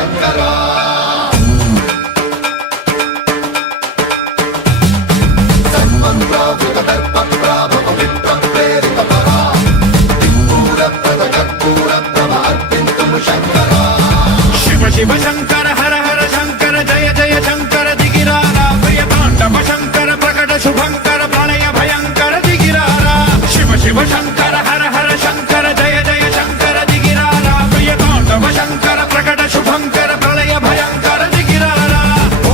శంకరా శివ శివ శంకర హర హర శంకర జయ జయ శంకర దిగిరారా ప్రియతాండవ శంకర ప్రకట శుభంకర ప్రళయ భయంకర దిగిరారా శివ శివ శంకర హర హర శంకర జయ జయ శంకర దిగిరారా ప్రియతాండవ శంకర ప్రకట శుభంకర ప్రళయ భయంకర దిగిరారా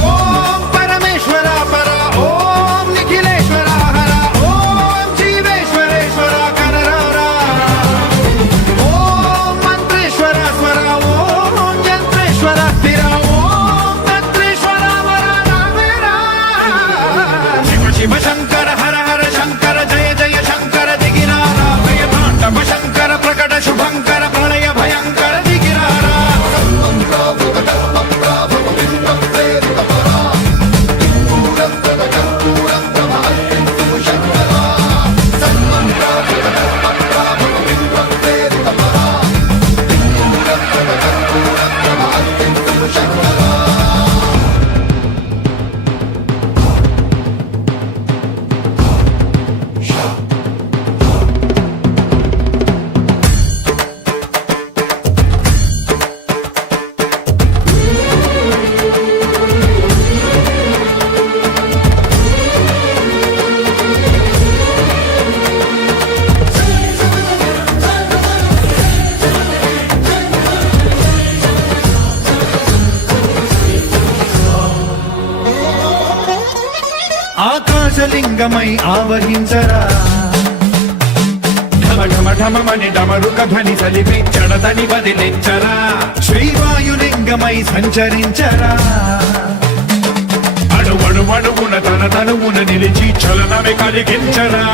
ఓం పరమేశ్వర పర ఓం నిఖిలేశ్వర హర ఓం జీవేశ్వరేశ్వర కరరారా ఓం మంత్రేశ్వర స్వర ఓం యంత్రేశ్వర స్థిర ఓం తంత్రేశ్వర వర రామేరా శివ శివ శంకర హర హర శంకర జయ జయ శంకర దిగిరారా ప్రియతాండవ శంకర ప్రకట శుభంకర ప్రళయ భయంకర దిగిరారా ఆకాశలింగమై ఆవహించరా ఢమ ఢమ ఢమమని డమరుక ధ్వని సలిపి జడదని వదిలించరా శ్రీవాయులింగమై సంచరించరా అణువణువున తన తనువున నిలిచి చలనమే కలిగించరా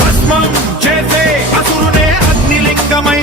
భస్మం చేసే అసురునే అగ్నిలింగమై